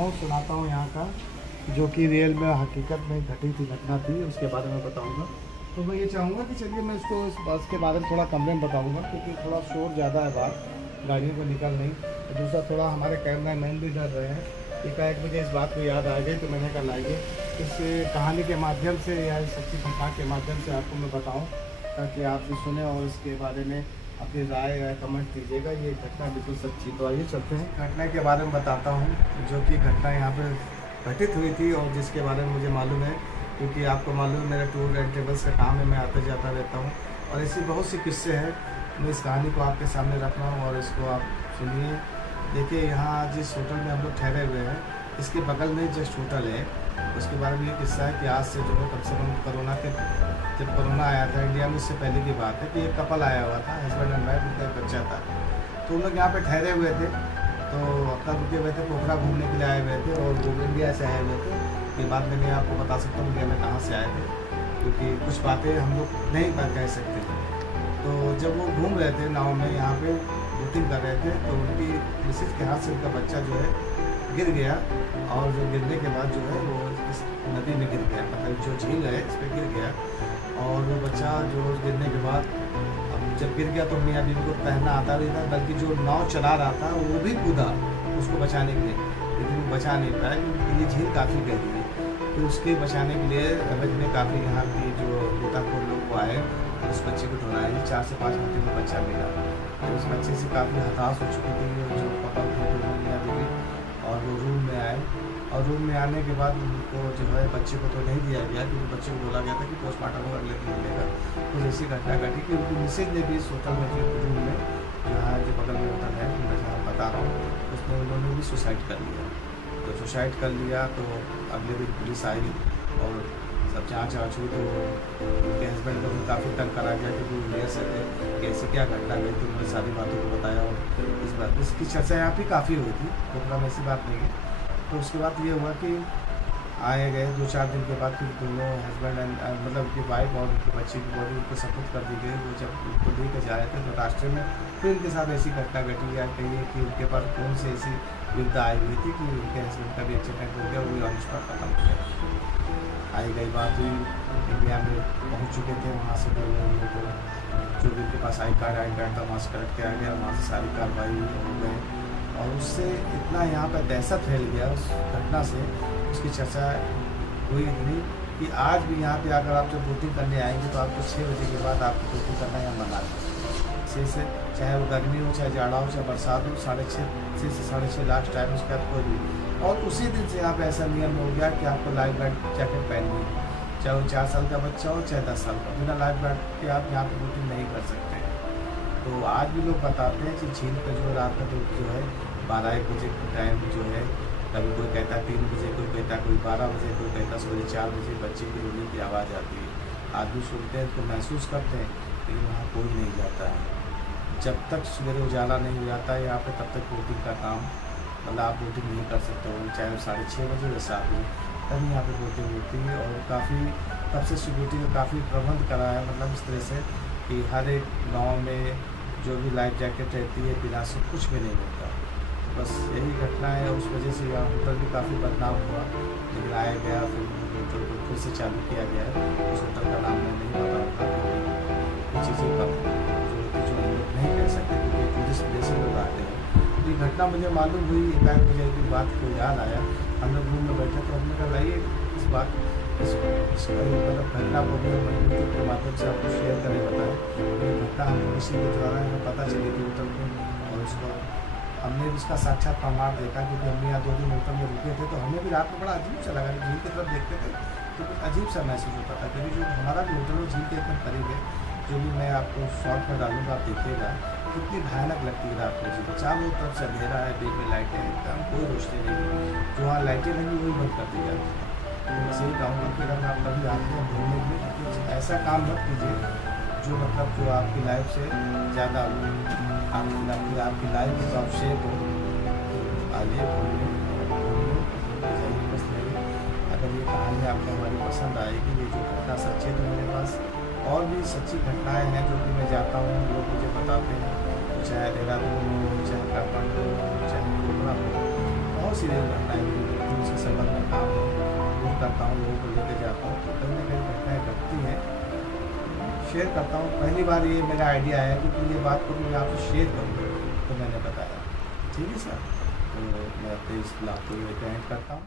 हूँ, सुनाता हूँ यहाँ का, जो कि रियल में हकीकत में घटी थी, घटना थी, उसके बारे में बताऊँगा। तो मैं ये चाहूँगा कि चलिए मैं इसको इस बस के बारे में थोड़ा कमरे में बताऊँगा, क्योंकि थोड़ा शोर ज़्यादा है बाहर, गाड़ियों को निकल नहीं। तो दूसरा थोड़ा हमारे कैमरा मैन भी डर रहे हैं। एकाएक मुझे इस बात को याद आ गई, तो मैंने कहा लाइए इस कहानी के माध्यम से या इस सच्ची घटना के माध्यम से आपको मैं बताऊँ, ताकि आप भी सुने और इसके बारे में अपनी राय या कमेंट कीजिएगा। ये घटना बिल्कुल सच्ची। तो आइए चलते हैं, घटना के बारे में बताता हूँ, जो कि घटना यहाँ पर घटित हुई थी और जिसके बारे में मुझे मालूम है, क्योंकि आपको मालूम है मेरा टूर एंड ट्रेवल्स का काम है, मैं आता जाता रहता हूँ और ऐसी बहुत सी किस्से हैं। मैं इस कहानी को आपके सामने रख रहा हूँ और इसको आप सुनिए। देखिए, यहाँ जिस होटल में हम लोग ठहरे हुए हैं, इसके बगल में जस्ट होटल है। उसके बारे में ये किस्सा है कि आज से जो है कम से कम जब कोरोना आया था इंडिया में, इससे पहले की बात है कि एक कपल आया हुआ था, हस्बैंड एंड वाइफ, उनका एक बच्चा था। तो उन लोग यहाँ पे ठहरे हुए थे, तो अपना रुके हुए थे, पोखरा घूमने के लिए आए हुए थे और वो इंडिया से आए हुए थे। ये बात मैं आपको बता सकता हूँ इंडिया में कहाँ से आए थे, क्योंकि कुछ बातें हम लोग नहीं कह सकते थे। तो जब वो घूम रहे थे नाव में, यहाँ पे बोटिंग कर रहे थे, तो उनकी मिसेज के हाथ से उनका बच्चा जो है गिर गया, और जो गिरने के बाद जो है वो इस नदी में गिर गया, मतलब जो झील है इस पर गिर गया। और वो बच्चा जो गिरने के बाद, अब जब गिर गया तो मियाँ बीवी को तैरना आता नहीं था, बल्कि जो नाव चला रहा था वो भी कूदा उसको बचाने के लिए, लेकिन वो बचा नहीं पाया क्योंकि ये झील काफ़ी गहरी है। फिर उसके बचाने के लिए रवज में काफ़ी यहाँ की जो गोताखोर लोग को आए, उस बच्चे को ढूंढाया। 4 से 5 घंटे में बच्चा मिला। तो उस बच्चे से काफ़ी हताश हो चुकी थी जो पापा थे मियाँ बीवी, और वो रूम में आए। और रूम में आने के बाद उनको जो है बच्चे को तो नहीं दिया गया, क्योंकि बच्चे को बोला गया था कि पोस्टमार्टम को अगले दिन मिलेगा। तो जैसी घटना घटी कि उनकी मिसेज ने भी इस होटल में जो रूम में, यहाँ जो बगल में होटल है मैं जहाँ बता रहा हूँ, उसमें उन्होंने भी सुसाइड कर लिया। तो सुसाइड कर लिया तो अगले दिन पुलिस आई और सब जाँच हुई, तो उनके हस्बैंड को भी काफ़ी तंग करा गया कि वो ले सकते कैसे क्या घटना हुई। तो उन्होंने सारी बातों को बताया और इस बात इसकी चर्चा यहाँ भी काफ़ी हुई थी, पोखरा में ऐसी बात नहीं है। तो उसके बाद ये हुआ कि आए गए 2-4 दिन के बाद, फिर दोनों हस्बैंड एंड मतलब उनकी वाइफ और उनके बच्चे की बॉडी उनको सपोर्ट कर दी गई। वो जब उनको लेकर जा रहे थे तो रास्ते में फिर उनके साथ ऐसी घटना घटी, या कहिए कि उनके पास कौन सी ऐसी विपदा आई हुई थी कि उनके हस्बैंड का भी एक्सीडेंट हो गया, वो भी ऑन स्पॉट खत्म हो गया। आई गई बात हुई, इंडिया में पहुँच चुके थे। वहाँ से तो जो भी उनके पास आई कार्ड था वहाँ से कलेक्ट किया गया, वहाँ से सारी कार्रवाई हो गई। और उससे इतना यहाँ पर दहशत फैल गया उस घटना से, उसकी चर्चा हुई इतनी कि आज भी यहाँ पे अगर आप जब बोटिंग करने आएंगे तो आपको 6 बजे के बाद आपको बोटिंग करना यहाँ मना है। 6 से, चाहे वो गर्मी हो, चाहे जाड़ा हो, चाहे बरसात हो, 6:30 से 6:30 लास्ट टाइम उसके बाद कोई भी। और उसी दिन से यहाँ पे ऐसा नियम हो गया कि आपको लाइफ गार्ड जैकेट पहननी है, चाहे वो 4 साल का बच्चा हो चाहे 10 साल का, बिना लाइफ गार्ड के आप यहाँ पे बोटिंग नहीं कर सकते। तो आज भी लोग बताते हैं कि झील पर जो रात का जो है 12-1 बजे का टाइम जो है, कभी कोई कहता है 3 बजे, कोई कहता है कोई 12 बजे, कोई कहता है सुबह 4 बजे बच्चे की रोने की आवाज़ आती है। आदमी सुनते हैं तो महसूस करते हैं, लेकिन वहाँ कोई नहीं जाता है। जब तक सवेरे उजाला नहीं हो जाता है यहाँ पे, तब तक बोटिंग का काम, मतलब आप बोटिंग नहीं कर सकते हो, चाहे 6:30 बजे या 7 बजे, तभी यहाँ पे बोटिंग होती है। और काफ़ी तब से सिक्योरिटी का काफ़ी प्रबंध करा है, मतलब इस तरह से कि हर एक गाँव में जो भी लाइफ जैकेट रहती है, बिना से कुछ भी नहीं होता। तो बस यही घटना है, उस वजह से यह होटल भी काफ़ी बदनाम हुआ। लेकिन आया गया, फिर होटल को फिर से चालू किया गया है। उस होटल का नाम मैं नहीं बताऊँगा, क्योंकि चीज़ें का जो हम लोग नहीं कह सकते, क्योंकि टूरिस्ट प्लेस लोग आते हैं। तो ये घटना मुझे मालूम हुई, एकाएक मुझे एक बात को याद आया। हम लोग रूम में बैठे तो हमने कहा लाइए इस बात मतलब घटना को भी हम यूट्यूब के माध्यम से आपको शेयर करें, बताएं। ये घटना हमको किसी के द्वारा हमें पता चली थी होटल में, और उसको हमने भी उसका साक्षात प्रमाण देखा, क्योंकि हम यहाँ 2 दिन होटल में रुके थे। तो हमें भी रात में बड़ा अजीब सा लगा, झील की तरफ देखते थे तो कुछ अजीब सा महसूस होता था, क्योंकि जो हमारा भी होटल है झील के एकदम करीब है। जो भी मैं आपको शॉर्ट में डालूँगा, आप देखिएगा कितनी भयानक लगती है रात में झील। चारों तरफ से अंधेरा है, बीच में लाइटें हैं, एकदम कोई रोशनी नहीं है। जो वहाँ लाइटें लगी वही बंद कर दी जाती है। तो मैं यही कहूँगा कि अगर आप कभी आते हैं घूमने के लिए, तो ऐसा काम मत कीजिए जो मतलब जो आपकी लाइफ से ज़्यादा आपकी लाइफ में तो आप शेप हो। आइए घूमने जाइए, बस नहीं। अगर ये कहानी आपको हमारी पसंद आएगी, ये जो घटना सच्ची है, तो मेरे पास और भी सच्ची घटनाएँ हैं जो कि मैं जाता हूँ, लोग मुझे बताते हैं, चाहे देहरादून हो, चाहे काठमांडू हो, चाहे पोखरा हो। बहुत सीरियस घटना है मेरी, बिल्कुल उसके संबंध में काम वो करता हूँ, लोगों को लेकर जाता हूँ, तो कहीं ना कहीं घटनाएँ घटती हैं, शेयर करता हूँ। पहली बार ये मेरा आइडिया आया कि ये बात को मैं आपसे शेयर करूँ, तो मैंने बताया। ठीक है सर, तो मैं अपने इस ब्लॉग को ये एंड करता हूँ।